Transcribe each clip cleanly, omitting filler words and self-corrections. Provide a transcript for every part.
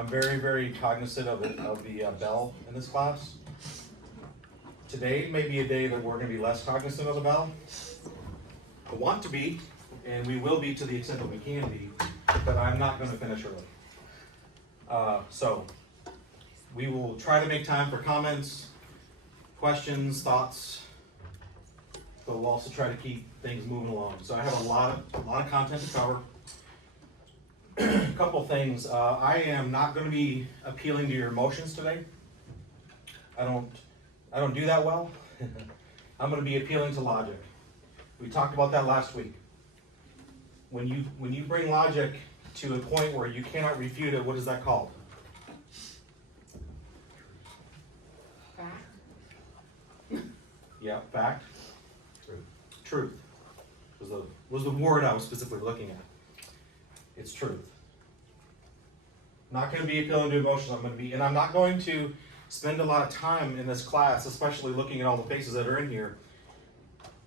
I'm very, very cognizant of the bell in this class. Today may be a day that we're going to be less cognizant of the bell. I want to be, and we will be to the extent that we can be, but I'm not going to finish early. So we will try to make time for comments, questions, thoughts, but we'll also try to keep things moving along. So I have a lot of content to cover. A couple things. I am not going to be appealing to your emotions today. I don't do that well. I'm going to be appealing to logic. We talked about that last week. When you bring logic to a point where you cannot refute it, what is that called? Fact. Yeah, fact. Truth was the word I was specifically looking at. It's truth. Not going to be appealing to emotions. I'm not going to spend a lot of time in this class, especially looking at all the faces that are in here,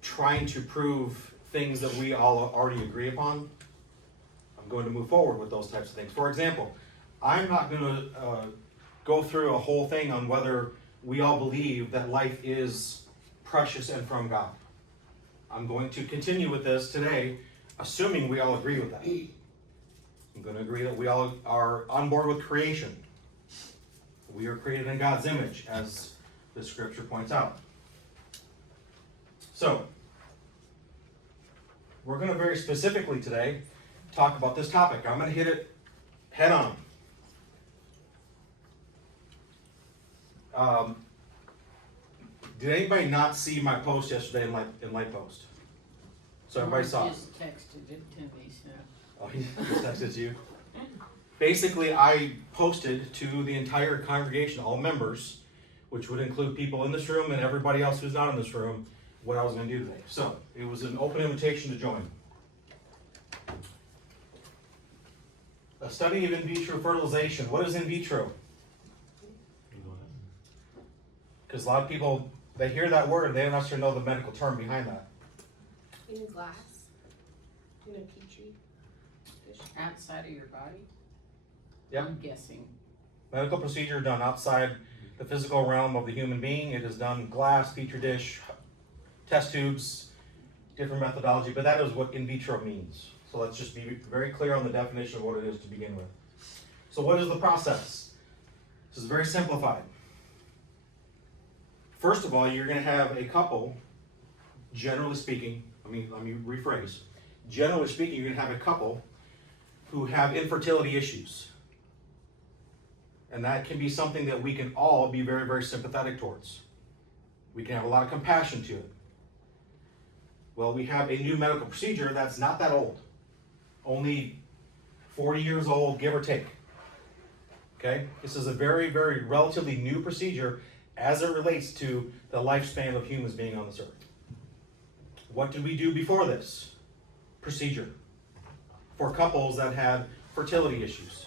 trying to prove things that we all already agree upon. I'm going to move forward with those types of things. For example, I'm not going to go through a whole thing on whether we all believe that life is precious and from God. I'm going to continue with this today, assuming we all agree with that. I'm going to agree that we all are on board with creation. We are created in God's image, as the scripture points out. So, we're going to very specifically today talk about this topic. I'm going to hit it head on. Did anybody not see my post yesterday in Light Post? So everybody saw it. Just texted it to me, so. Oh, he just texted you. Basically, I posted to the entire congregation, all members, which would include people in this room and everybody else who's not in this room, what I was going to do today. So, it was an open invitation to join. A study of in vitro fertilization. What is in vitro? Because a lot of people, they hear that word and they don't necessarily know the medical term behind that. In a glass? In a petri dish? Outside of your body? Yep. I'm guessing. Medical procedure done outside the physical realm of the human being. It is done glass, petri dish, test tubes, different methodology, but that is what in vitro means. So let's just be very clear on the definition of what it is to begin with. So what is the process? This is very simplified. First of all, you're going to have a couple, generally speaking, let me rephrase. Generally speaking, you're going to have a couple who have infertility issues. And that can be something that we can all be very, very sympathetic towards. We can have a lot of compassion to it. Well, we have a new medical procedure that's not that old. Only 40 years old, give or take. Okay? This is a very, very relatively new procedure as it relates to the lifespan of humans being on this earth. What did we do before this procedure for couples that had fertility issues?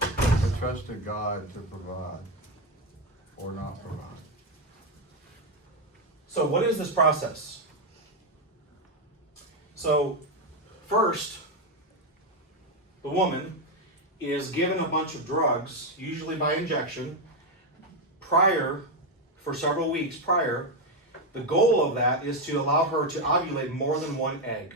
I trusted God to provide or not provide. So what is this process? So first, the woman is given a bunch of drugs, usually by injection, for several weeks prior. The goal of that is to allow her to ovulate more than one egg.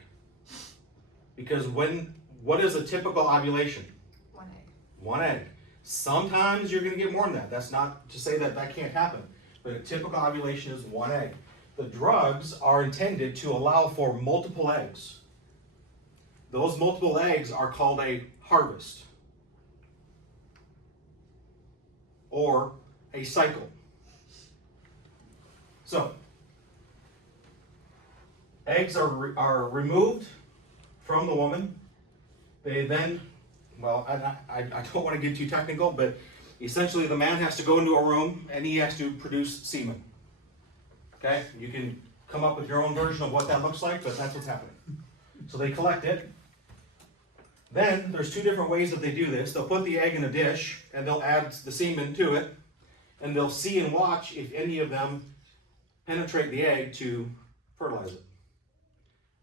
Because what is a typical ovulation? One egg. One egg. Sometimes you're going to get more than that. That's not to say that that can't happen. But a typical ovulation is one egg. The drugs are intended to allow for multiple eggs. Those multiple eggs are called a harvest or a cycle. So, eggs are removed from the woman. They then, well, I don't want to get too technical, but essentially the man has to go into a room and he has to produce semen. Okay? You can come up with your own version of what that looks like, but that's what's happening. So they collect it. Then there's two different ways that they do this. They'll put the egg in a dish and they'll add the semen to it, and they'll see and watch if any of them penetrate the egg to fertilize it.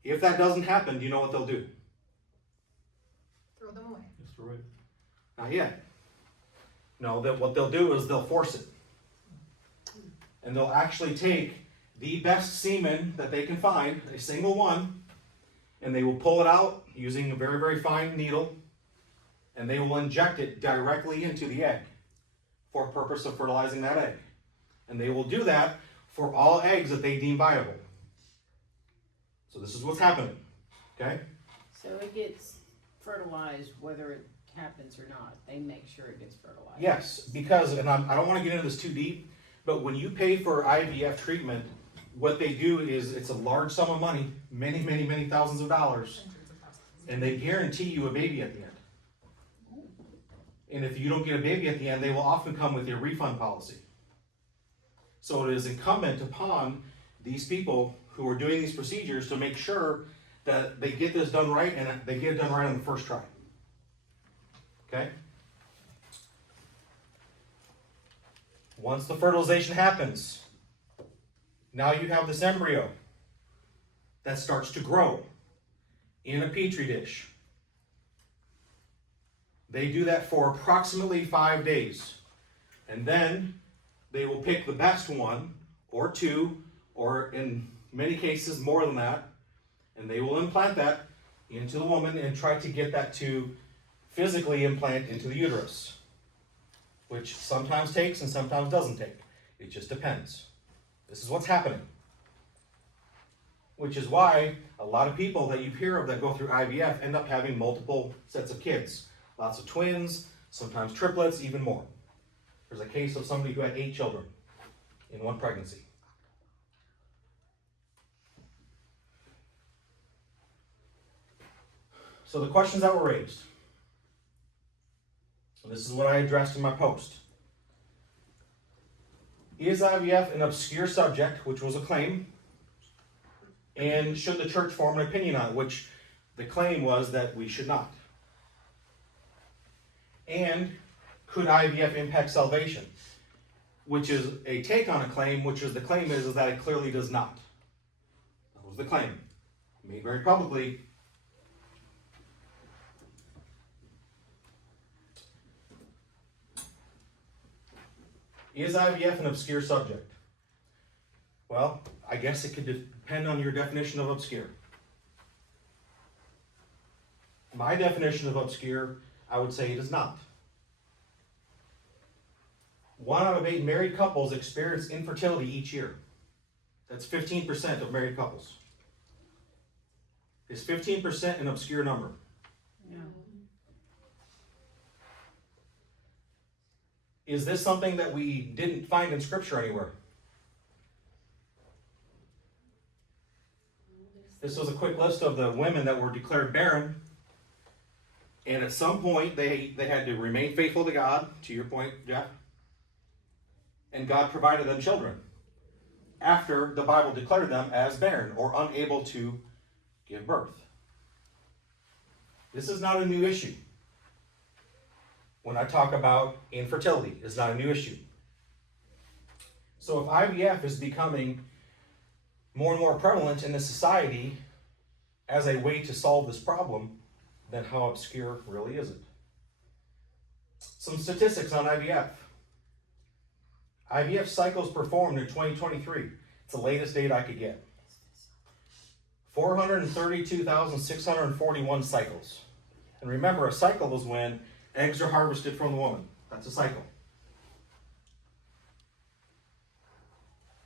If that doesn't happen, do you know what they'll do? Throw them away. through it? Not yet. No, that what they'll do is they'll force it. And they'll actually take the best semen that they can find, a single one, and they will pull it out using a very, very fine needle, and they will inject it directly into the egg for purpose of fertilizing that egg. And they will do that for all eggs that they deem viable. So this is what's happening, okay? So it gets fertilized whether it happens or not. They make sure it gets fertilized. Yes, because, and I don't want to get into this too deep, but when you pay for IVF treatment, what they do is it's a large sum of money, many, many, many thousands of dollars, and they guarantee you a baby at the end. And if you don't get a baby at the end, they will often come with a refund policy. So it is incumbent upon these people who are doing these procedures to make sure that they get this done right, and they get it done right on the first try. Okay? Once the fertilization happens, now you have this embryo that starts to grow in a petri dish. They do that for approximately 5 days. And then they will pick the best one, or two, or in many cases more than that, and they will implant that into the woman and try to get that to physically implant into the uterus, which sometimes takes and sometimes doesn't take. It just depends. This is what's happening. Which is why a lot of people that you hear of that go through IVF end up having multiple sets of kids. Lots of twins, sometimes triplets, even more. There's a case of somebody who had 8 children in one pregnancy. So the questions that were raised, and this is what I addressed in my post. Is IVF an obscure subject, which was a claim? And should the church form an opinion on it, which the claim was that we should not? And could IVF impact salvation? Which is a take on a claim, which is the claim is that it clearly does not. That was the claim, made very publicly. Is IVF an obscure subject? Well, I guess it could depend on your definition of obscure. My definition of obscure, I would say it is not. 1 out of 8 married couples experience infertility each year. That's 15% of married couples. Is 15% an obscure number? No. Is this something that we didn't find in Scripture anywhere? This was a quick list of the women that were declared barren. And at some point, they had to remain faithful to God, to your point, Jeff. And God provided them children after the Bible declared them as barren or unable to give birth. This is not a new issue. When I talk about infertility, it's not a new issue. So if IVF is becoming more and more prevalent in the society as a way to solve this problem, then how obscure really is it? Some statistics on IVF. IVF cycles performed in 2023. It's the latest data I could get. 432,641 cycles. And remember, a cycle is when eggs are harvested from the woman. That's a cycle.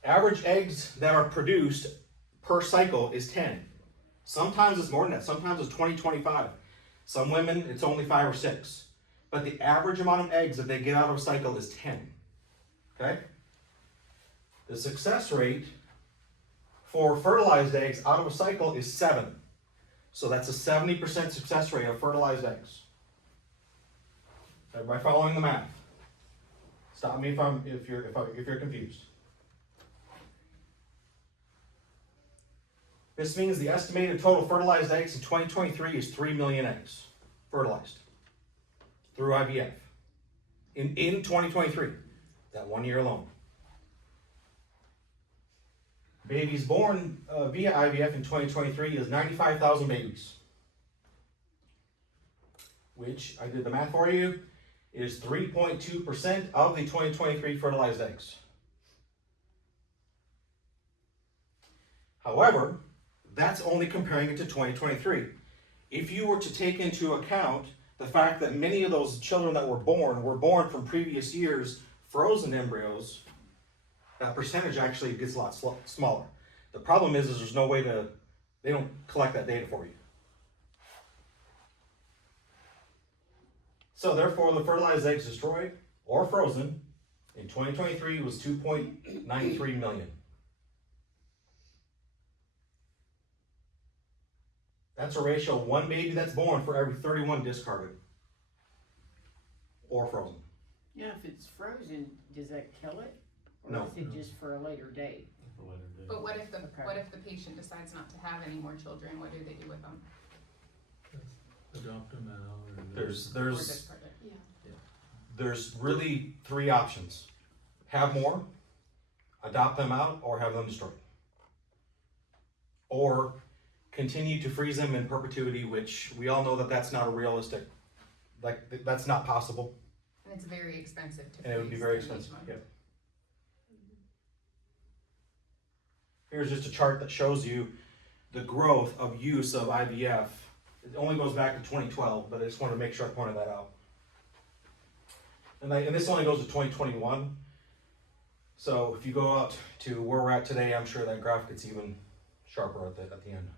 Average eggs that are produced per cycle is 10. Sometimes it's more than that. Sometimes it's 20, 25. Some women, it's only 5 or 6. But the average amount of eggs that they get out of a cycle is 10. Okay? The success rate for fertilized eggs out of a cycle is 7. So that's a 70% success rate of fertilized eggs. Everybody following the math? Stop me if you're confused. This means the estimated total fertilized eggs in 2023 is 3 million eggs fertilized through IVF in 2023, that 1 year alone. Babies born via IVF in 2023 is 95,000 babies. which I did the math for you, is 3.2% of the 2023 fertilized eggs. However, that's only comparing it to 2023. If you were to take into account the fact that many of those children that were born from previous years' frozen embryos, that percentage actually gets a lot smaller. The problem is there's no way they don't collect that data for you. So therefore, the fertilized eggs destroyed or frozen in 2023 was 2.93 million. That's a ratio of 1 baby that's born for every 31 discarded or frozen. Yeah, if it's frozen, does that kill it? Or No. is it just for a later date? But what if Okay. what if the patient decides not to have any more children? What do they do with them? Adopt them out or. Or There's discard it? Yeah. there's really 3 options. Have more, adopt them out, or have them destroyed. Or continue to freeze them in perpetuity, which we all know that that's not a realistic, like that's not possible. And it's very expensive to And it would be freeze very in each expensive, one. yeah. Here's just a chart that shows you the growth of use of IVF. It only goes back to 2012, but I just wanted to make sure I pointed that out. And this only goes to 2021. So if you go out to where we're at today, I'm sure that graph gets even sharper at the end.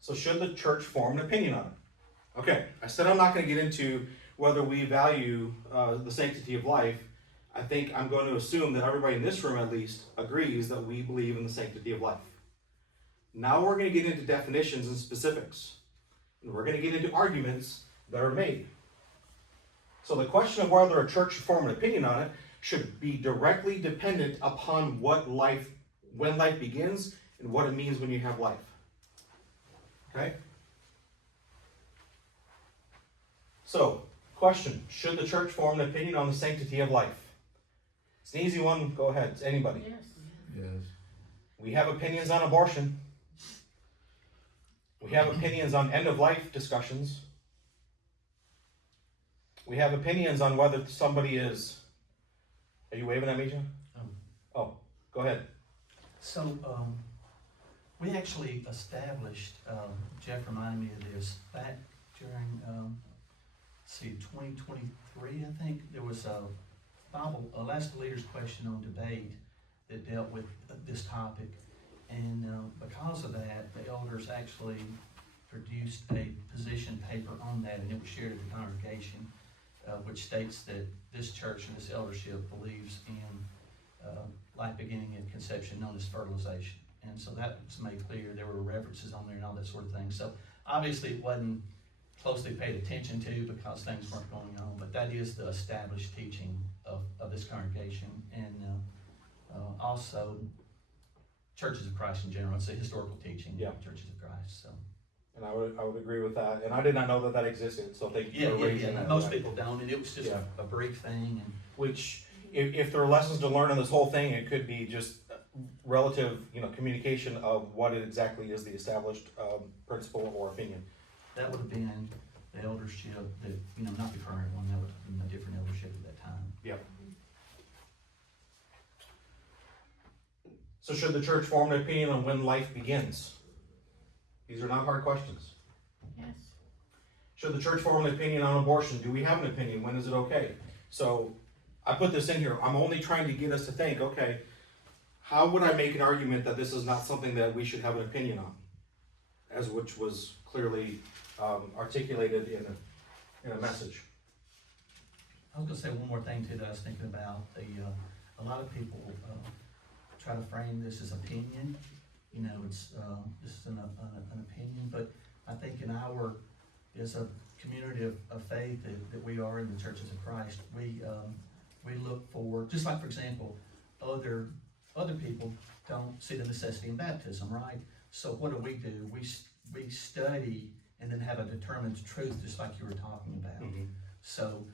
So should the church form an opinion on it? Okay, I said I'm not going to get into whether we value the sanctity of life. I think I'm going to assume that everybody in this room at least agrees that we believe in the sanctity of life. Now we're going to get into definitions and specifics. And we're going to get into arguments that are made. So the question of whether a church should form an opinion on it should be directly dependent upon when life begins and what it means when you have life. Okay? So, question, should the church form an opinion on the sanctity of life? It's an easy one, go ahead, it's anybody. Yes. Yes. We have opinions on abortion. We have opinions on end of life discussions. We have opinions on whether somebody is. Are you waving at me, John? Oh, go ahead. So, we actually established, Jeff reminded me of this, back during, 2023, I think, there was a last leader's question on debate that dealt with this topic. And because of that, the elders actually produced a position paper on that, and it was shared at the congregation, which states that this church and this eldership believes in life beginning at conception, known as fertilization. And so that was made clear. There were references on there and all that sort of thing. So obviously it wasn't closely paid attention to because things weren't going on, but that is the established teaching of this congregation. And also Churches of Christ in general. It's a historical teaching of Churches of Christ. So. And I would agree with that. And I did not know that existed, so thank you for raising that. Most people don't, and it was just a brief thing. And which, if there are lessons to learn in this whole thing, it could be just relative, communication of what it exactly is the established principle or opinion. that would have been the eldership that, not the current one, that would have been a different eldership at that time. Yep. So should the church form an opinion on when life begins? These are not hard questions. Yes. Should the church form an opinion on abortion? Do we have an opinion? When is it okay? So I put this in here. I'm only trying to get us to think, okay, how would I make an argument that this is not something that we should have an opinion on? As which was clearly articulated in a message. I was gonna say one more thing too that I was thinking about. A lot of people try to frame this as opinion. It's this is an opinion, but I think as a community of faith that we are in the Churches of Christ, we look for, just like for example, other people don't see the necessity in baptism, right? So what do? We study and then have a determined truth, just like you were talking about. Mm-hmm. So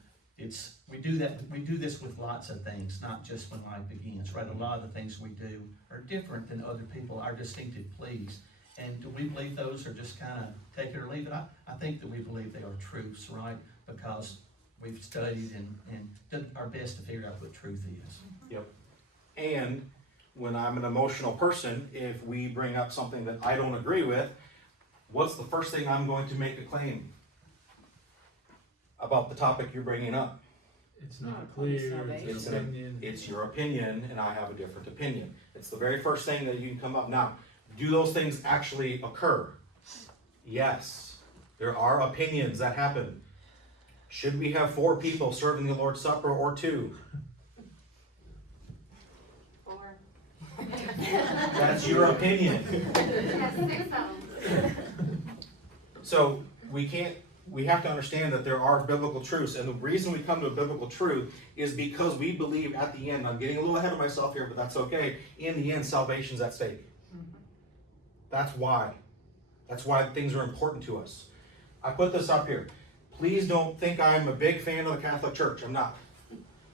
we do this with lots of things, not just when life begins, right? A lot of the things we do are different than other people, our distinctive pleas. And do we believe those are just kind of take it or leave it? I think that we believe they are truths, right? Because we've studied and done our best to figure out what truth is. And when I'm an emotional person, if we bring up something that I don't agree with, what's the first thing I'm going to make a claim about the topic you're bringing up? It's Not not a point of clear, salvation. it's an opinion. It's your opinion, and I have a different opinion. It's the very first thing that you can come up. Now, do those things actually occur? Yes. There are opinions that happen. Should we have 4 people serving the Lord's Supper or 2? 4. That's your opinion. Yes, 6 of them. So we have to understand that there are biblical truths, and the reason we come to a biblical truth is because we believe at the end, I'm getting a little ahead of myself here, but that's okay, in the end, salvation's at stake. That's why. That's why things are important to us. I put this up here. Please don't think I'm a big fan of the Catholic Church. I'm not.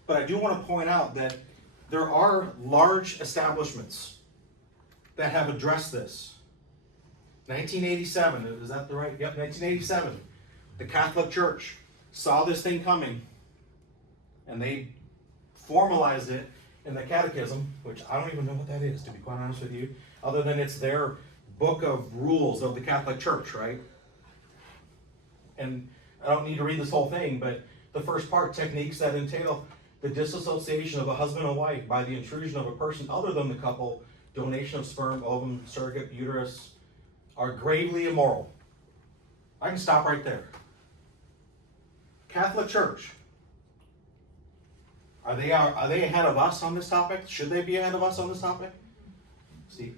But I do want to point out that there are large establishments that have addressed this. 1987, is that the right? Yep, 1987. The Catholic Church saw this thing coming, and they formalized it in the Catechism, which I don't even know what that is, to be quite honest with you, other than it's their book of rules of the Catholic Church, right? And I don't need to read this whole thing, but the first part, techniques that entail the disassociation of a husband and wife by the intrusion of a person other than the couple, donation of sperm, ovum, surrogate, uterus, are gravely immoral. I can stop right there. Catholic Church. Are they ahead of us on this topic? Should they be ahead of us on this topic? Steve?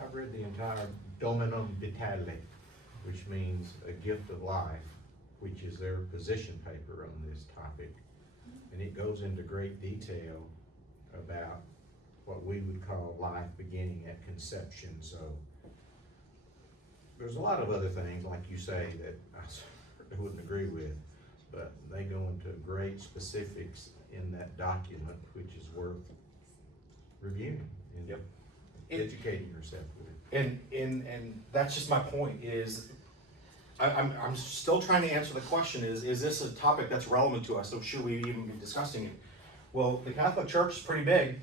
I've read the entire Dominum Vitale, which means a gift of life, which is their position paper on this topic. And it goes into great detail about what we would call life beginning at conception. So there's a lot of other things, like you say, that I certainly wouldn't agree with, but they go into great specifics in that document, which is worth reviewing and Yep. educating yourself with. And that's just my point is, I'm still trying to answer the question is this a topic that's relevant to us? So should we even be discussing it? Well, the Catholic Church is pretty big,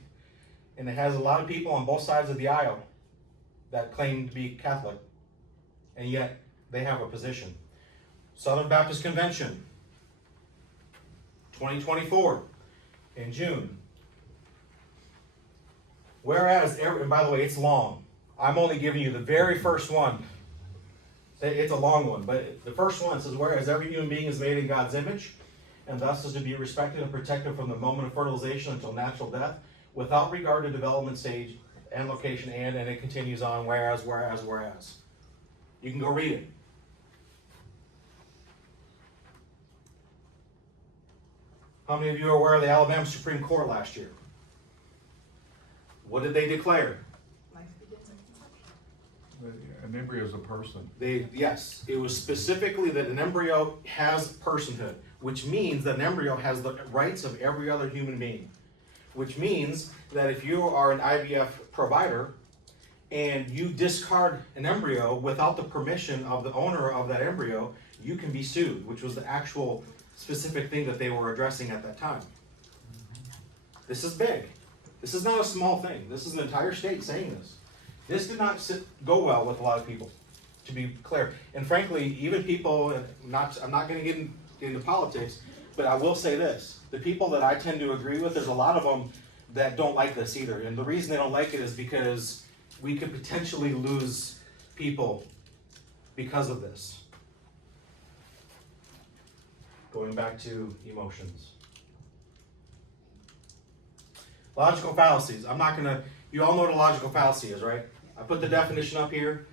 and it has a lot of people on both sides of the aisle that claim to be Catholic, and yet they have a position. Southern Baptist Convention, 2024, in June. Whereas, and by the way, it's long. I'm only giving you the very first one. It's a long one, but the first one says, whereas every human being is made in God's image, and thus is to be respected and protected from the moment of fertilization until natural death, without regard to development stage and location, and it continues on, whereas. You can go read it. How many of you are aware of the Alabama Supreme Court last year? What did they declare? An embryo is a person. Yes, it was specifically that an embryo has personhood, which means that an embryo has the rights of every other human being. Which means that if you are an IVF provider and you discard an embryo without the permission of the owner of that embryo, you can be sued, which was the actual specific thing that they were addressing at that time. This is big. This is not a small thing. This is an entire state saying this. This did not go well with a lot of people, to be clear. And frankly, even people, I'm not going to get into politics, but I will say this. The people that I tend to agree with, there's a lot of them that don't like this either. And the reason they don't like it is because we could potentially lose people because of this. Going back to emotions. Logical fallacies. You all know what a logical fallacy is, right? I put the definition up here.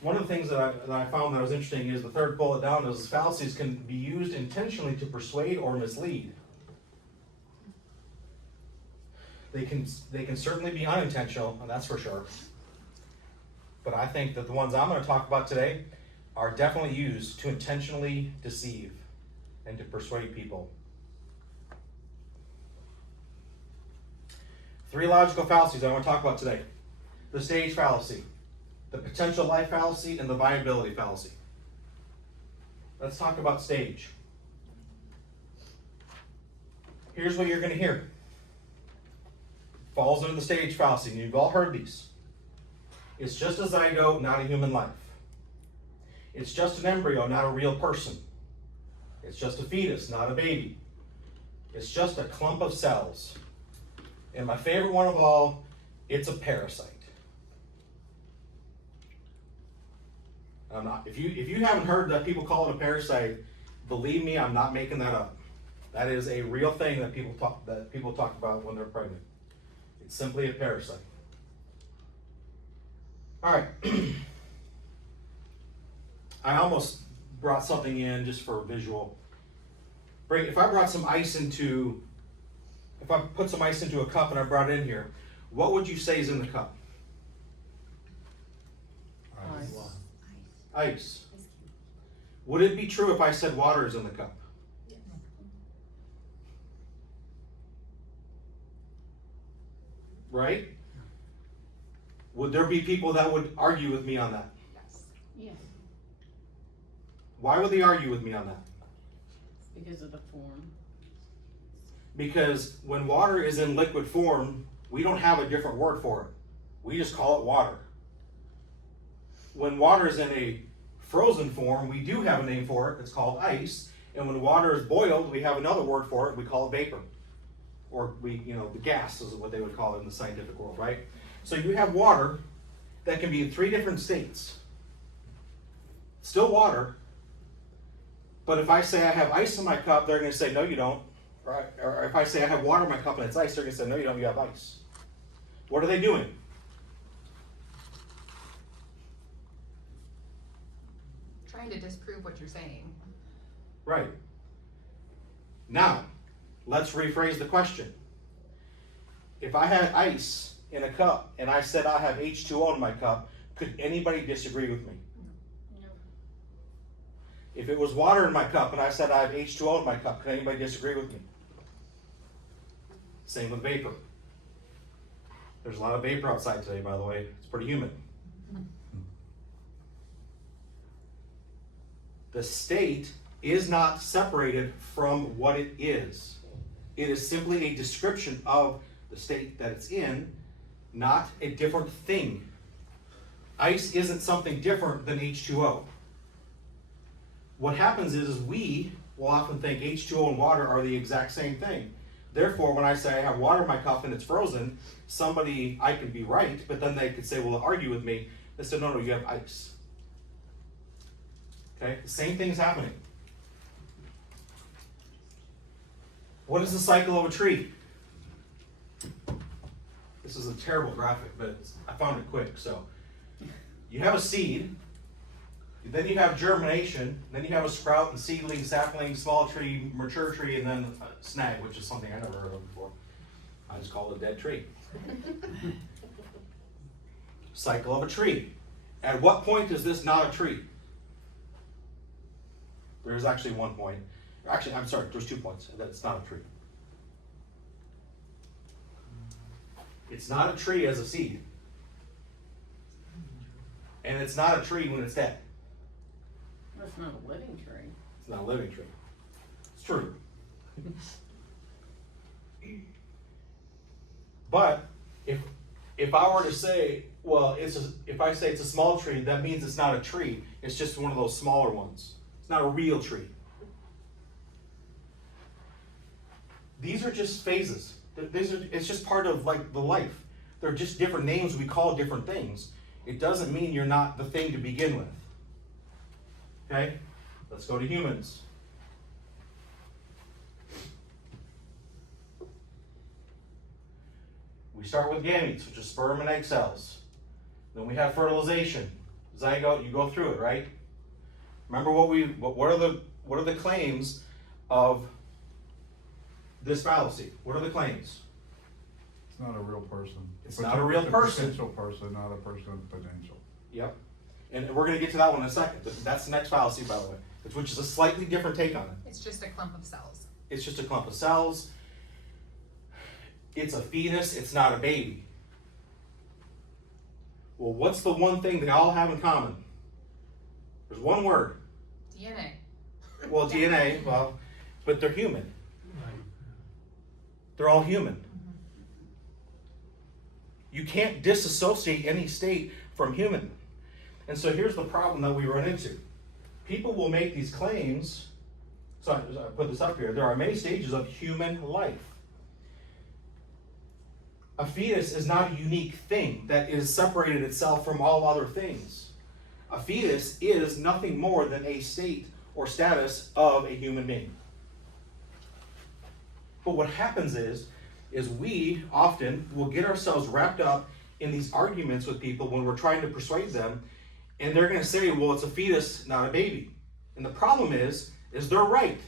One of the things that I found that was interesting is the third bullet down is fallacies can be used intentionally to persuade or mislead. They can certainly be unintentional, and that's for sure. But I think that the ones I'm going to talk about today are definitely used to intentionally deceive and to persuade people. 3 logical fallacies I want to talk about today. The stage fallacy. the potential life fallacy and the viability fallacy. Let's talk about stage. Here's what you're going to hear. Falls into the stage fallacy, and you've all heard these. It's just a zygote, not a human life. It's just an embryo, not a real person. It's just a fetus, not a baby. It's just a clump of cells. And my favorite one of all, it's a parasite. If you haven't heard that people call it a parasite, believe me, I'm not making that up. That is a real thing that people talk about when they're pregnant. It's simply a parasite. All right. I almost brought something in just for visual. If I put some ice into a cup and I brought it in here, what would you say is in the cup? Ice. Ice. Would it be true if I said water is in the cup? Yes. Right? Would there be people that would argue with me on that? Yes. Yeah, Why would they argue with me on that? because of the form. Because when water is in liquid form, we don't have a different word for it. We just call it water. When water is in a frozen form, we do have a name for it. It's called ice. And when water is boiled, we have another word for it. We call it vapor. Or the gas is what they would call it in the scientific world, right? So you have water that can be in 3 different states. Still water. But if I say I have ice in my cup, they're going to say, no, you don't. Or if I say I have water in my cup and it's ice, they're going to say, no, you don't, you have ice. What are they doing? Trying to disprove what you're saying. Right. Now, let's rephrase the question. If I had ice in a cup and I said I have H2O in my cup, could anybody disagree with me? No. If it was water in my cup and I said I have H2O in my cup, could anybody disagree with me? Same with vapor. There's a lot of vapor outside today, by the way. It's pretty humid. The state is not separated from what it is. It is simply a description of the state that it's in, not a different thing. Ice isn't something different than H2O. What happens is we will often think H2O and water are the exact same thing. Therefore, when I say I have water in my cup and it's frozen, I could be right, but then they could say, well, argue with me. They said, no, you have ice. Okay, the same thing's happening. What is the cycle of a tree? This is a terrible graphic, but I found it quick. So you have a seed, then you have germination, then you have a sprout and seedling, sapling, small tree, mature tree, and then a snag, which is something I never heard of before. I just call it a dead tree. Cycle of a tree. At what point is this not a tree? There's actually one point. Actually, I'm sorry, there's 2 points. That it's not a tree. It's not a tree as a seed. And it's not a tree when it's dead. That's not a living tree. It's not a living tree. It's true. But if I were to say, well, if I say it's a small tree, that means it's not a tree. It's just one of those smaller ones. It's not a real tree. These are just phases. It's just part of the life. They're just different names we call different things. It doesn't mean you're not the thing to begin with. Okay? Let's go to humans. We start with gametes, which is sperm and egg cells. Then we have fertilization. Zygote, you go through it, right? Remember what are the claims of this fallacy? What are the claims? It's not a real person. It's not a real person. It's a potential person, not a person with potential. Yep. And we're going to get to that one in a second. That's the next fallacy, by the way, which is a slightly different take on it. It's just a clump of cells. It's just a clump of cells. It's a fetus. It's not a baby. Well, what's the one thing they all have in common? There's one word. DNA. Well, DNA, well, but they're human. Right. They're all human. You can't disassociate any state from human. And so here's the problem that we run into. People will make these claims. So I put this up here. There are many stages of human life. A fetus is not a unique thing that is separated itself from all other things. A fetus is nothing more than a state or status of a human being. But what happens is we often will get ourselves wrapped up in these arguments with people when we're trying to persuade them, and they're going to say, well, it's a fetus, not a baby. And the problem is they're right.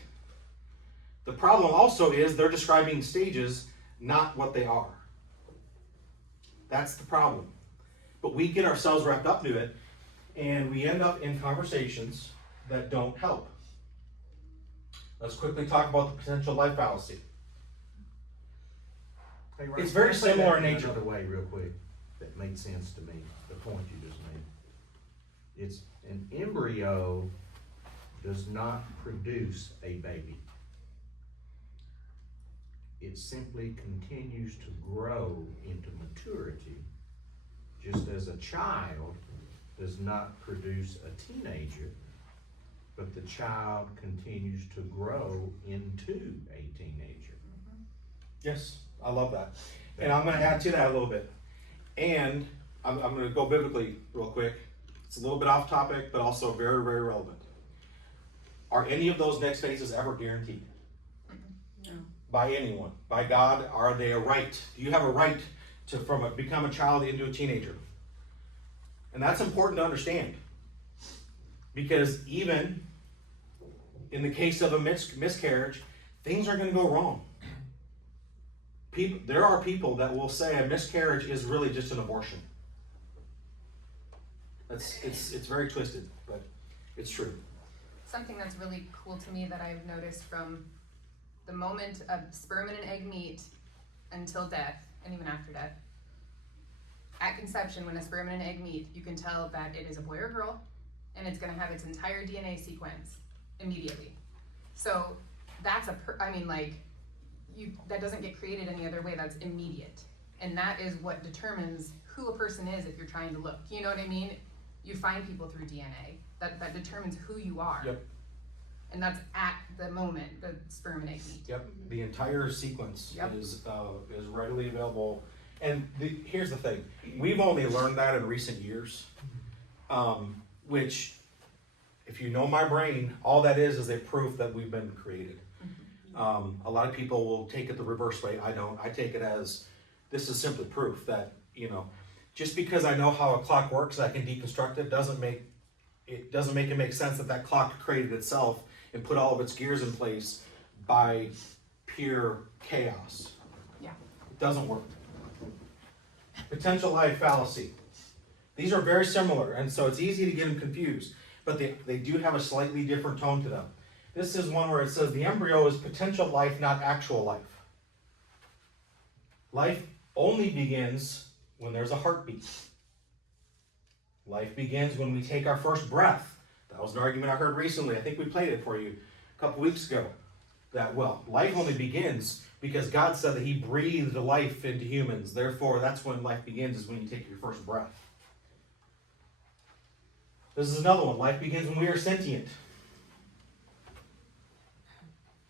The problem also is they're describing stages, not what they are. That's the problem. But we get ourselves wrapped up into it, and we end up in conversations that don't help. Let's quickly talk about the potential life fallacy. Hey, Ray, It's very can I say similar that in nature. Another way, real quick, that made sense to me, the point you just made. It's an embryo does not produce a baby. It simply continues to grow into maturity, just as a child does not produce a teenager, but the child continues to grow into a teenager. Yes, I love that. And I'm going to add to that a little bit. And I'm going to go biblically real quick. It's a little bit off topic, but also very, very relevant. Are any of those next phases ever guaranteed? No. By anyone? By God? Are they a right? Do you have a right to become a child into a teenager? And that's important to understand. Because even in the case of a miscarriage, things are going to go wrong. There are people that will say a miscarriage is really just an abortion. It's very twisted, but it's true. Something that's really cool to me that I've noticed from the moment of sperm and an egg meet until death, and even after death. At conception, when a sperm and an egg meet, you can tell that it is a boy or girl, and it's gonna have its entire DNA sequence immediately. So that's that doesn't get created any other way, that's immediate. And that is what determines who a person is if you're trying to look. You know what I mean? You find people through DNA. That determines who you are. Yep. And that's at the moment the sperm and egg meet. Yep. The entire sequence Yep. is readily available. And here's the thing. We've only learned that in recent years. Which, if you know my brain, all that is a proof that we've been created. A lot of people will take it the reverse way. I don't. I take it as this is simply proof that, just because I know how a clock works, I can deconstruct it, doesn't make it make sense that clock created itself and put all of its gears in place by pure chaos. Yeah. It doesn't work. Potential life fallacy. These are very similar, and so it's easy to get them confused, but they do have a slightly different tone to them. This is one where it says the embryo is potential life, not actual life. Life only begins when there's a heartbeat. Life begins when we take our first breath. That was an argument I heard recently. I think we played it for you a couple weeks ago. Life only begins because God said that He breathed life into humans. Therefore, that's when life begins, is when you take your first breath. This is another one. Life begins when we are sentient,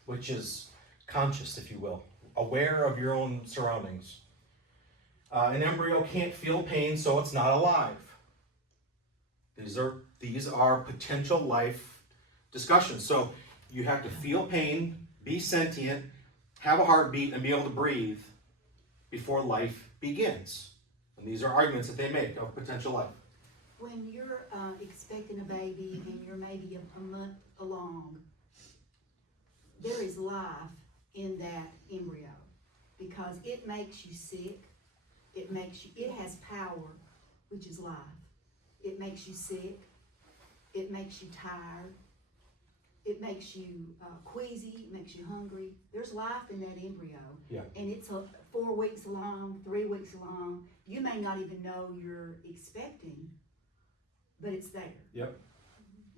which is conscious, if you will, aware of your own surroundings. An embryo can't feel pain, so it's not alive. These are potential life discussions. So you have to feel pain, be sentient, have a heartbeat, and be able to breathe before life begins. And these are arguments that they make of potential life. When you're expecting a baby and you're maybe a month along, there is life in that embryo because it makes you sick. It has power, which is life. It makes you sick. It makes you tired. it makes you queasy, it makes you hungry. There's life in that embryo. Yeah. And it's 4 weeks along, 3 weeks along. You may not even know you're expecting, but it's there. Yep.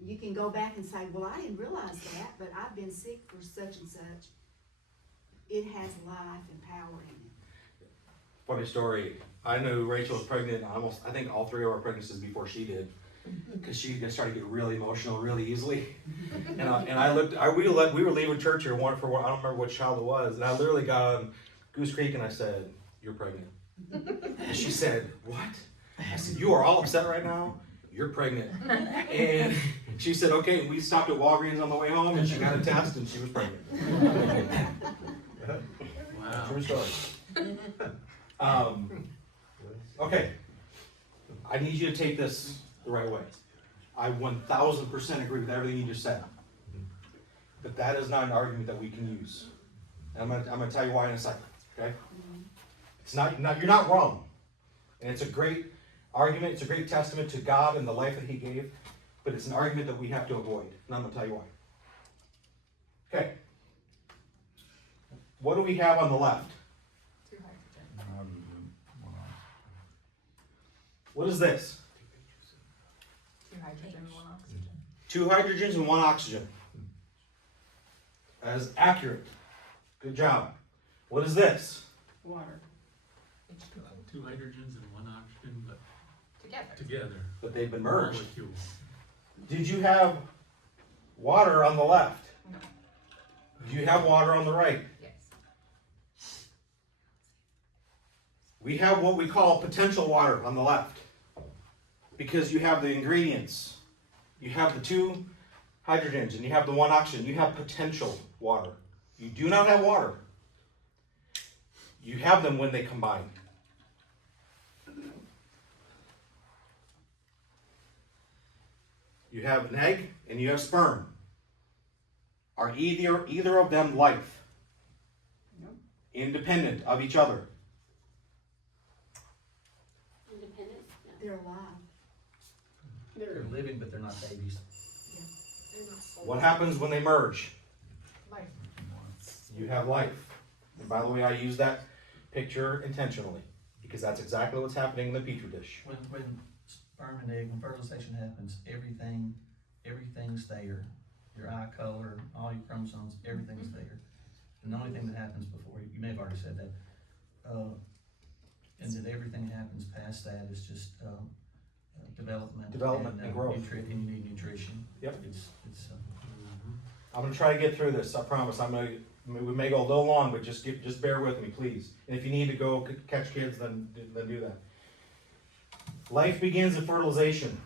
You can go back and say, well, I didn't realize that, but I've been sick for such and such. It has life and power in it. Funny story. I knew Rachel was pregnant I think all 3 of our pregnancies before she did. Because she just started to get really emotional really easily. And we were leaving church here one for one, I don't remember what child it was. And I literally got on Goose Creek and I said, "You're pregnant." And she said, "What?" I said, "You are all upset right now? You're pregnant." And she said, "Okay." We stopped at Walgreens on the way home and she got a test and she was pregnant. Wow. True story. Okay. I need you to take this the right way. I 1000% agree with everything you just said. But that is not an argument that we can use. And I'm gonna tell you why in a second, okay? It's not, you're not wrong. And it's a great argument, it's a great testament to God and the life that He gave, but it's an argument that we have to avoid. And I'm gonna tell you why. Okay. What do we have on the left? 2 hydrogen. What is this? 2 hydrogen, 1 oxygen. 2 hydrogens and 1 oxygen. That is accurate. Good job. What is this? Water. 2 hydrogens and 1 oxygen, but Together. together. But they've been merged. Molecule. Did you have water on the left? No. Do you have water on the right? Yes. We have what we call potential water on the left. Because you have the ingredients. You have the 2 hydrogens and you have the 1 oxygen. You have potential water. You do not have water. You have them when they combine. You have an egg and you have sperm. Are either of them life? Nope. Independent of each other. Independent? No. They're alive. They're living, but they're not babies. They're not sold. What happens when they merge? Life. You have life. And by the way, I use that picture intentionally because that's exactly what's happening in the petri dish. When sperm and egg, when fertilization happens, everything's there. Your eye color, all your chromosomes, everything's there. And the only thing that happens before, you may have already said that, and then everything that happens past that is just development. And growth. And you need nutrition. Yep. It's I'm gonna try to get through this. I promise. We may go a little long, but just bear with me, please. And if you need to go catch kids, then do that. Life begins at fertilization.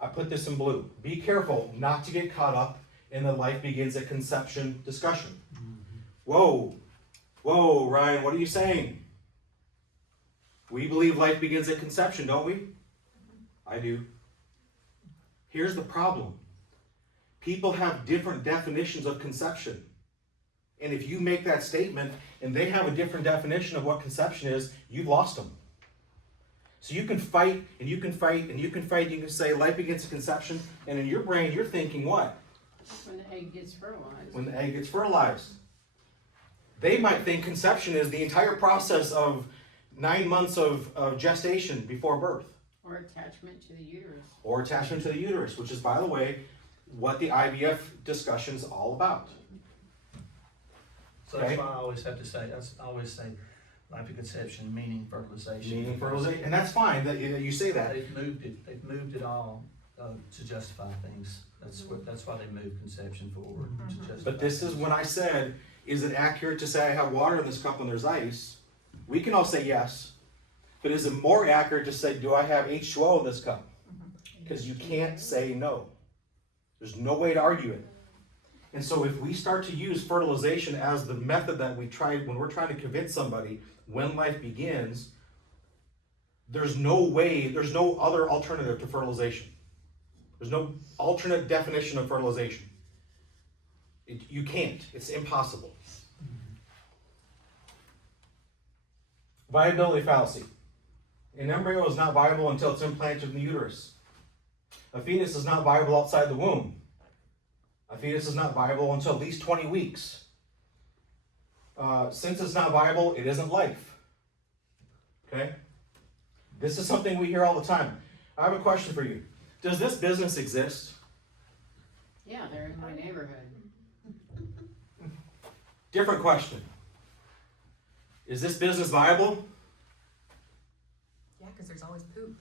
I put this in blue. Be careful not to get caught up in the life begins at conception discussion. Whoa, Ryan, what are you saying? We believe life begins at conception, don't we? I do. Here's the problem. People have different definitions of conception. And if you make that statement and they have a different definition of what conception is, you've lost them. So you can fight and you can fight and you can fight. You can say life begins at conception, and in your brain you're thinking what? When the egg gets fertilized. When the egg gets fertilized. They might think conception is the entire process of 9 months of gestation before birth. Or attachment to the uterus. Or attachment to the uterus, which is, by the way, what the IVF discussion is all about. So that's why I always have to say, I always say life at conception, meaning fertilization. Meaning fertilization, and that's fine that you say that. They've moved it all to justify things. That's why they moved conception forward, to justify. But this is when I said, is it accurate to say I have water in this cup when there's ice? We can all say yes. But is it more accurate to say, do I have H2O in this cup? Because you can't say no. There's no way to argue it. And so if we start to use fertilization as the method that we try when we're trying to convince somebody when life begins, there's no way, there's no other alternative to fertilization. There's no alternate definition of fertilization. You can't. It's impossible. Viability fallacy. An embryo is not viable until it's implanted in the uterus. A fetus is not viable outside the womb. A fetus is not viable until at least 20 weeks. Since it's not viable, it isn't life. Okay? This is something we hear all the time. I have a question for you. Does this business exist? Yeah, they're in my neighborhood. Different question. Is this business viable? Yeah, because there's always poop.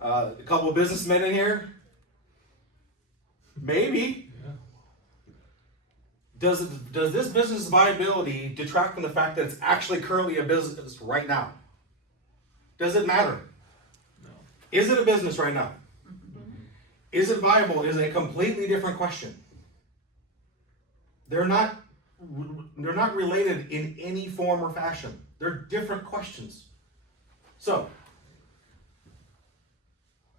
A couple of businessmen in here? Maybe. Yeah. Does this business viability detract from the fact that it's actually currently a business right now? Does it matter? No. Is it a business right now? Is it viable is a completely different question. They're not related in any form or fashion. They're different questions. So,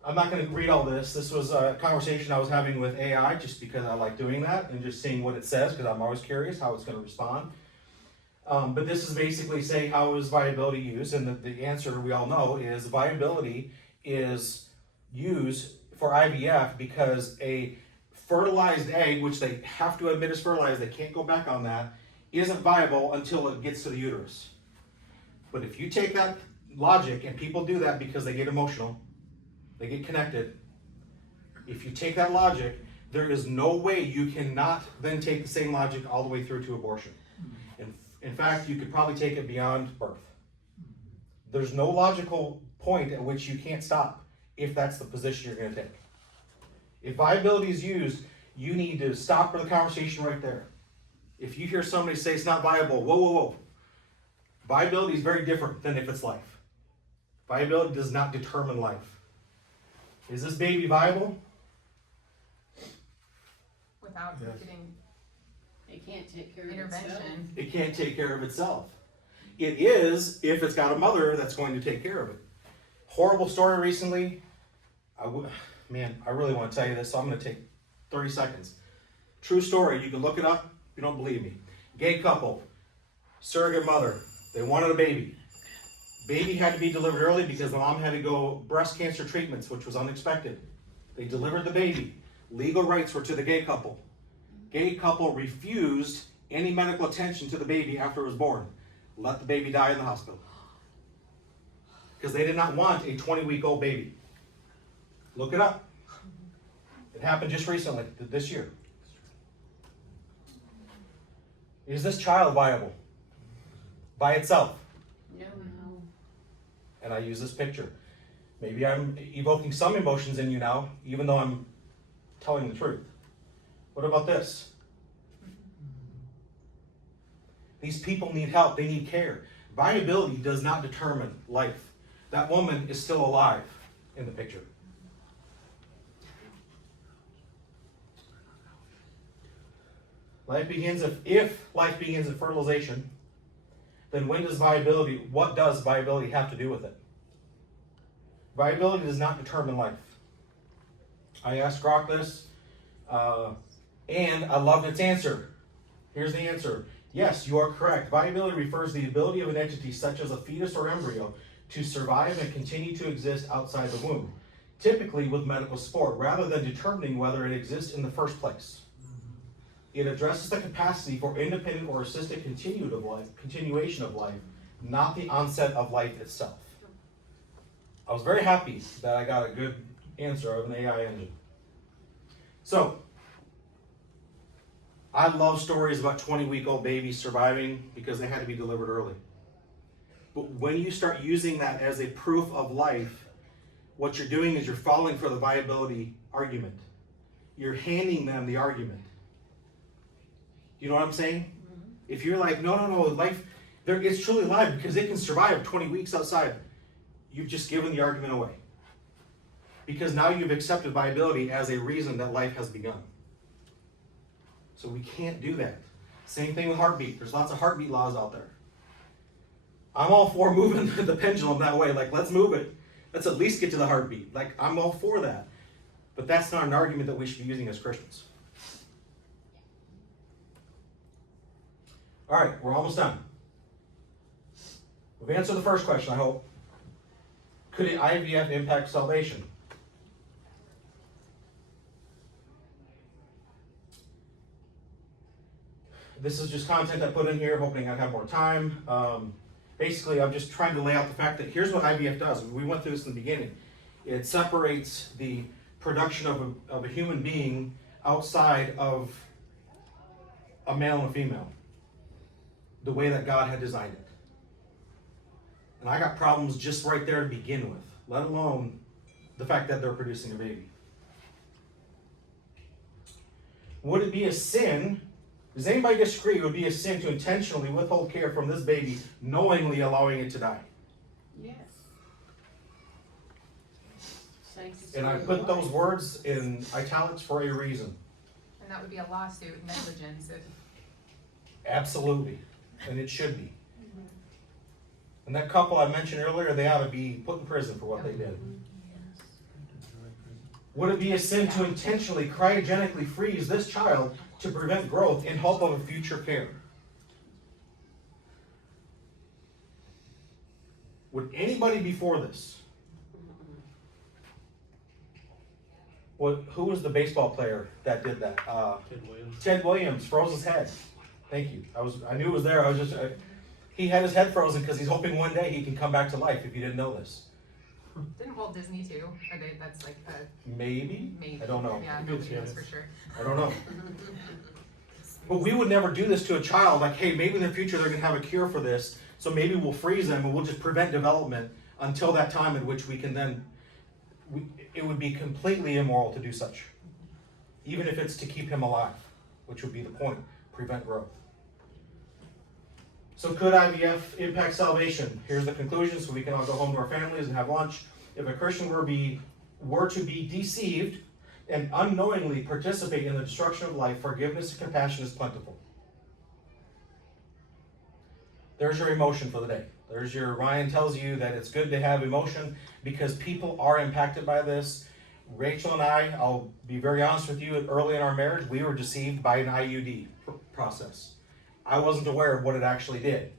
I'm not going to read all this. This was a conversation I was having with AI just because I like doing that and just seeing what it says because I'm always curious how it's going to respond. But this is basically saying how is viability used, and the answer we all know is viability is used for IVF because a fertilized egg, which they have to admit is fertilized, they can't go back on that, isn't viable until it gets to the uterus. But if you take that logic, and people do that because they get emotional, they get connected. If you take that logic, there is no way you cannot then take the same logic all the way through to abortion. In fact, you could probably take it beyond birth. There's no logical point at which you can't stop if that's the position you're going to take. If viability is used, you need to stop the conversation right there. If you hear somebody say it's not viable, whoa, whoa, whoa. Viability is very different than if it's life. Viability does not determine life. Is this baby viable? Without Yes. getting It can't take care of itself. intervention. It can't take care of itself. It is if it's got a mother that's going to take care of it. Horrible story recently. Man, I really want to tell you this, so I'm going to take 30 seconds. True story. You can look it up if you don't believe me. Gay couple, surrogate mother. They wanted a baby. Baby had to be delivered early because the mom had to go breast cancer treatments, which was unexpected. They delivered the baby. Legal rights were to the gay couple. Gay couple refused any medical attention to the baby after it was born. Let the baby die in the hospital. Because they did not want a 20-week-old baby. Look it up. It happened just recently, this year. Is this child viable? By itself? No. And I use this picture. Maybe I'm evoking some emotions in you now, even though I'm telling the truth. What about this? These people need help. They need care. Viability does not determine life. That woman is still alive in the picture. Life begins if life begins at fertilization, then what does viability have to do with it? Viability does not determine life. I asked Grok this, and I loved its answer. Here's the answer. Yes, you are correct. Viability refers to the ability of an entity such as a fetus or embryo to survive and continue to exist outside the womb, typically with medical support, rather than determining whether it exists in the first place. It addresses the capacity for independent or assisted continuation of life, not the onset of life itself. I was very happy that I got a good answer of an AI engine. So, I love stories about 20-week-old babies surviving because they had to be delivered early. But when you start using that as a proof of life, what you're doing is you're falling for the viability argument. You're handing them the argument. You know what I'm saying? Mm-hmm. If you're like, no, life, it's truly alive because it can survive 20 weeks outside, you've just given the argument away. Because now you've accepted viability as a reason that life has begun. So we can't do that. Same thing with heartbeat. There's lots of heartbeat laws out there. I'm all for moving the pendulum that way. Like, let's move it. Let's at least get to the heartbeat. Like, I'm all for that. But that's not an argument that we should be using as Christians. All right, we're almost done. We've answered the first question, I hope. Could IVF impact salvation? This is just content I put in here, hoping I'd have more time. Basically, I'm just trying to lay out the fact that here's what IVF does. We went through this in the beginning. It separates the production of a human being outside of a male and a female, the way that God had designed it. And I got problems just right there to begin with, let alone the fact that they're producing a baby. Would it be a sin? Does anybody disagree it would be a sin to intentionally withhold care from this baby, knowingly allowing it to die? Yes. Sanctity And I of put Life. those words in italics for a reason. And that would be a lawsuit, negligence, if, Absolutely. And it should be. And that couple I mentioned earlier, they ought to be put in prison for what they did. Would it be a sin to intentionally cryogenically freeze this child to prevent growth in hope of a future care? Would anybody before this? Who was the baseball player that did that? Ted Williams. Ted Williams froze his head. Thank you. I knew it was there. He had his head frozen because he's hoping one day he can come back to life. If you didn't know this, didn't Walt Disney too? Or that's like a maybe. maybe. I don't know. Yeah, nobody knows for sure. I don't know. But we would never do this to a child. Like, hey, maybe in the future they're going to have a cure for this, so maybe we'll freeze them and we'll just prevent development until that time in which we can then. It would be completely immoral to do such, even if it's to keep him alive, which would be the point: prevent growth. So could IVF impact salvation? Here's the conclusion, so we can all go home to our families and have lunch. If a Christian were to be deceived and unknowingly participate in the destruction of life, forgiveness and compassion is plentiful. There's your emotion for the day. There's your Ryan tells you that it's good to have emotion because people are impacted by this. Rachel and I'll be very honest with you, early in our marriage, we were deceived by an IUD process. I wasn't aware of what it actually did.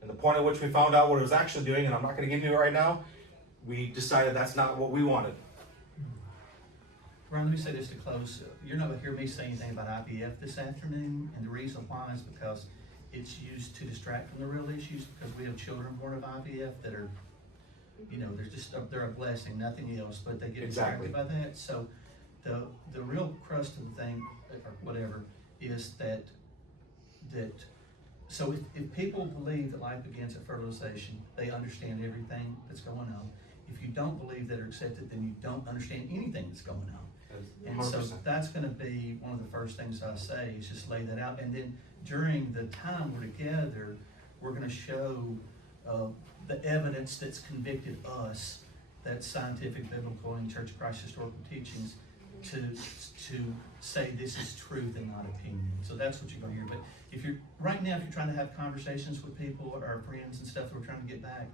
And the point at which we found out what it was actually doing, and I'm not going to get into it right now, we decided that's not what we wanted. Ron, let me say this to close. You're not going to hear me say anything about IVF this afternoon, and the reason why is because it's used to distract from the real issues, because we have children born of IVF that are, they're a blessing, nothing else, but they get Exactly. distracted by that. So the real crust of the thing, or whatever, is that so if people believe that life begins at fertilization, they understand everything that's going on. If you don't believe that or accept it, then you don't understand anything that's going on. And so 100%. that's going to be one of the first things I say is just lay that out. And then during the time we're together, we're going to show the evidence that's convicted us, that's scientific, biblical, and Church of Christ historical teachings, to say this is truth and not opinion. So that's what you're going to hear. But if you're trying to have conversations with people or our friends and stuff that we're trying to get back,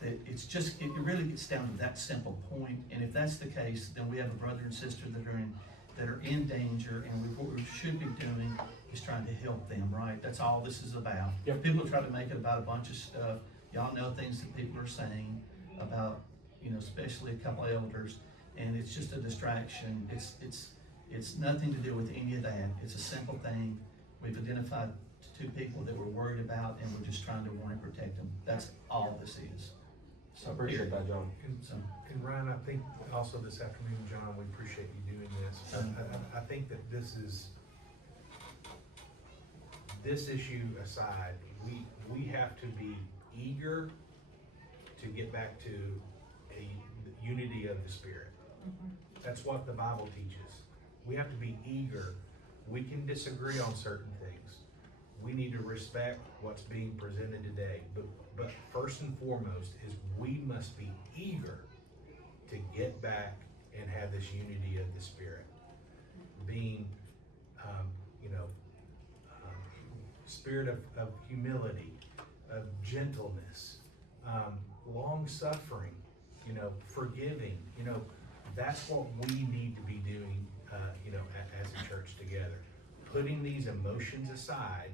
that it really gets down to that simple point. And if that's the case, then we have a brother and sister that are in danger, and what we should be doing is trying to help them, right? That's all this is about. Yep. People try to make it about a bunch of stuff. Y'all know things that people are saying about, especially a couple of elders, and it's just a distraction. It's nothing to do with any of that. It's a simple thing. We've identified two people that we're worried about, and we're just trying to want to protect them. That's all this is. I appreciate that, John. So, And Ryan, I think also this afternoon, John, we appreciate you doing this. I think that this issue aside, we have to be eager to get back to a unity of the Spirit. That's what the Bible teaches. We have to be eager. We can disagree on certain things. We need to respect what's being presented today. But first and foremost is we must be eager to get back and have this unity of the Spirit. Being, spirit of humility, of gentleness, long suffering, forgiving. That's what we need to be doing, as a church together. Putting these emotions aside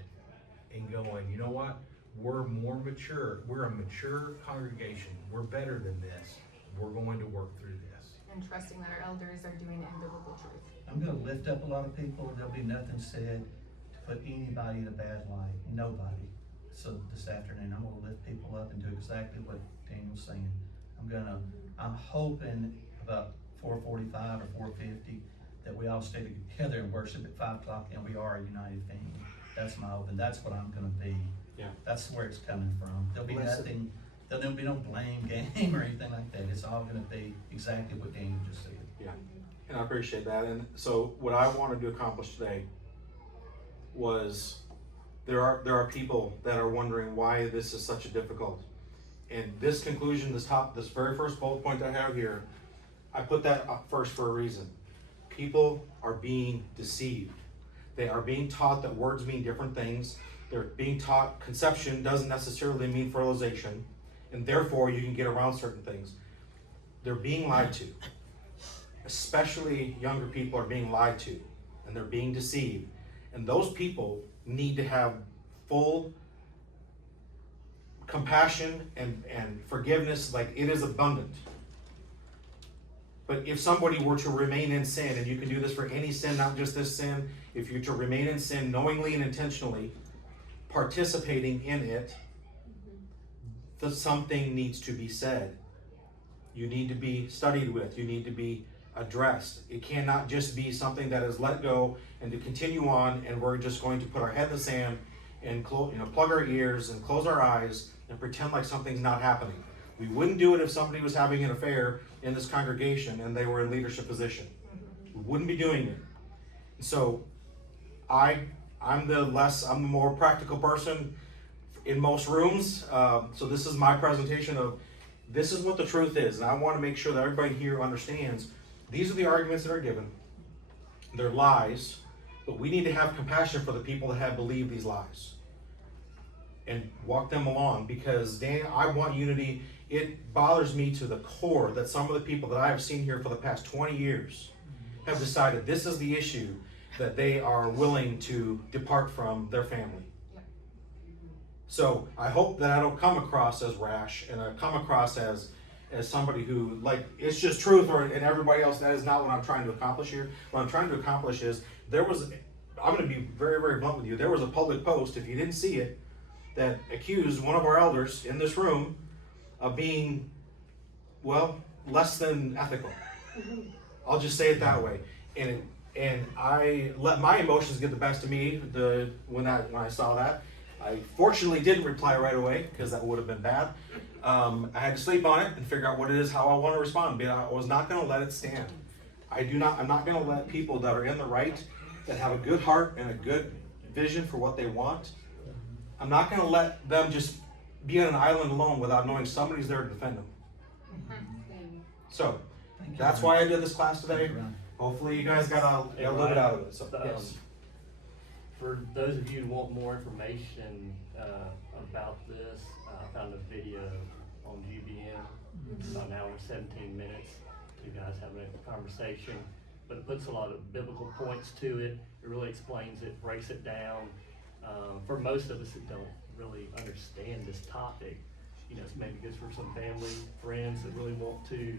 and going, you know what? We're more mature. We're a mature congregation. We're better than this. we're going to work through this. And trusting that our elders are doing it in biblical truth. I'm gonna lift up a lot of people, and there'll be nothing said to put anybody in a bad light, nobody. So this afternoon, I'm gonna lift people up and do exactly what Daniel's saying. I'm hoping about 4:45 or 4:50 that we all stay together and worship at 5 o'clock, and we are a united family. That's my hope, and that's what I'm gonna be. Yeah. That's where it's coming from. There'll be nothing, there'll be no blame game or anything like that. It's all gonna be exactly what Daniel just said. Yeah, and I appreciate that. And so what I wanted to accomplish today was there are people that are wondering why this is such a difficult. And this conclusion, this very first bullet point I have here, I put that up first for a reason. People are being deceived. They are being taught that words mean different things. They're being taught conception doesn't necessarily mean fertilization, and therefore you can get around certain things. They're being lied to. Especially younger people are being lied to, and they're being deceived. And those people need to have full compassion and forgiveness, like it is abundant. But if somebody were to remain in sin, and you can do this for any sin, not just this sin, if you're to remain in sin knowingly and intentionally, participating in it, something needs to be said. You need to be studied with. You need to be addressed. It cannot just be something that is let go and to continue on, and we're just going to put our head in the sand and plug our ears and close our eyes and pretend like something's not happening. We wouldn't do it if somebody was having an affair in this congregation and they were in leadership position. We wouldn't be doing it. So I'm the more practical person in most rooms. So this is my presentation of this is what the truth is, and I want to make sure that everybody here understands these are the arguments that are given. They're lies, but we need to have compassion for the people that have believed these lies and walk them along, because I want unity. It bothers me to the core that some of the people that I have seen here for the past 20 years have decided this is the issue that they are willing to depart from their family. So I hope that I don't come across as rash, and I come across as somebody who, like, it's just truth, and everybody else. That is not what I'm trying to accomplish here. What I'm trying to accomplish is I'm going to be very, very blunt with you. There was a public post, if you didn't see it, that accused one of our elders in this room of being, well, less than ethical. I'll just say it that way. And I let my emotions get the best of me when I saw that. I fortunately didn't reply right away, because that would have been bad. I had to sleep on it and figure out what it is, how I want to respond. But I was not going to let it stand. I'm not going to let people that are in the right, that have a good heart and a good vision for what they want, I'm not going to let them just be on an island alone without knowing somebody's there to defend them. So that's why I did this class today. Hopefully you guys got a little bit out of it. So, yes. For those of you who want more information about this, I found a video on GBM. It's about an hour and 17 minutes. You guys having a conversation, but it puts a lot of biblical points to it. It really explains it, breaks it down. For most of us that don't really understand this topic, it's maybe good for some family, friends that really want to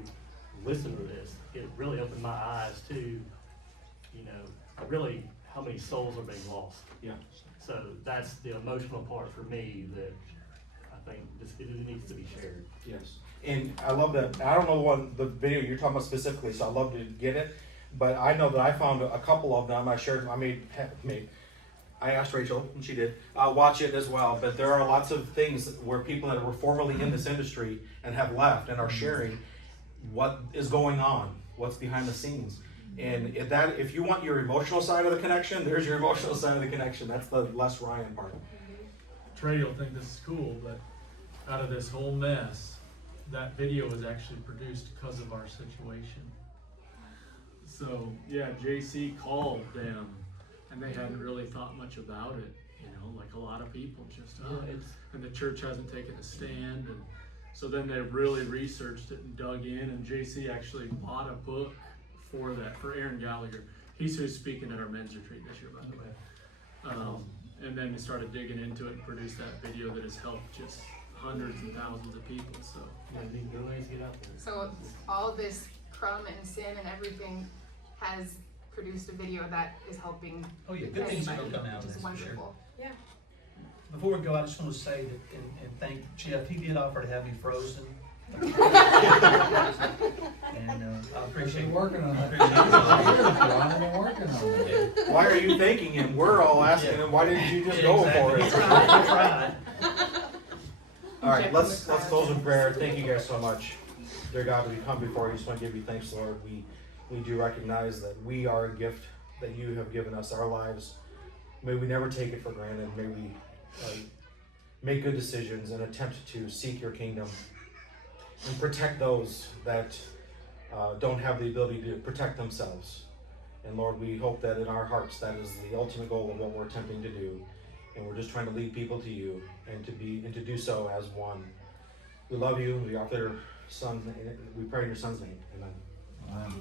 listen to this. It really opened my eyes to, really how many souls are being lost. Yeah. So that's the emotional part for me that I think it needs to be shared. Yes. And I love that. I don't know the video you're talking about specifically, so I'd love to get it. But I know that I found a couple of them. I asked Rachel, and she did, watch it as well. But there are lots of things where people that were formerly in this industry and have left and are sharing what is going on, what's behind the scenes. And if you want your emotional side of the connection, there's your emotional side of the connection. That's the Les Ryan part. Trey will think this is cool, but out of this whole mess, that video was actually produced because of our situation. So yeah, JC called them, and they hadn't really thought much about it, like a lot of people just, and the church hasn't taken a stand, and so then they really researched it and dug in, and JC actually bought a book for Aaron Gallagher. He's who's speaking at our men's retreat this year, by the way. And then he started digging into it and produced that video that has helped just hundreds and thousands of people, so. Yeah, need good ways to get out there. So all this crumb and sin and everything has produced a video that is helping Oh, yeah, good things are gonna come out of which this, is for sure. wonderful. Before we go, I just wanna say that, and thank Jeff, he did offer to have me frozen. And, I appreciate. Been working on I it. appreciate it. I've been working on it. Why are you thanking him? We're all asking him, why didn't you just go for Exactly. it? He tried. All right, let's close in prayer. Thank you guys so much. Dear God, we come before you, just want to give you thanks, Lord. We do recognize that we are a gift that you have given us, our lives. May we never take it for granted. May we make good decisions and attempt to seek your kingdom and protect those that don't have the ability to protect themselves. And Lord, we hope that in our hearts, that is the ultimate goal of what we're attempting to do. And we're just trying to lead people to you and to do so as one. We love you. We offer your son. We pray in your son's name. Amen. Amen.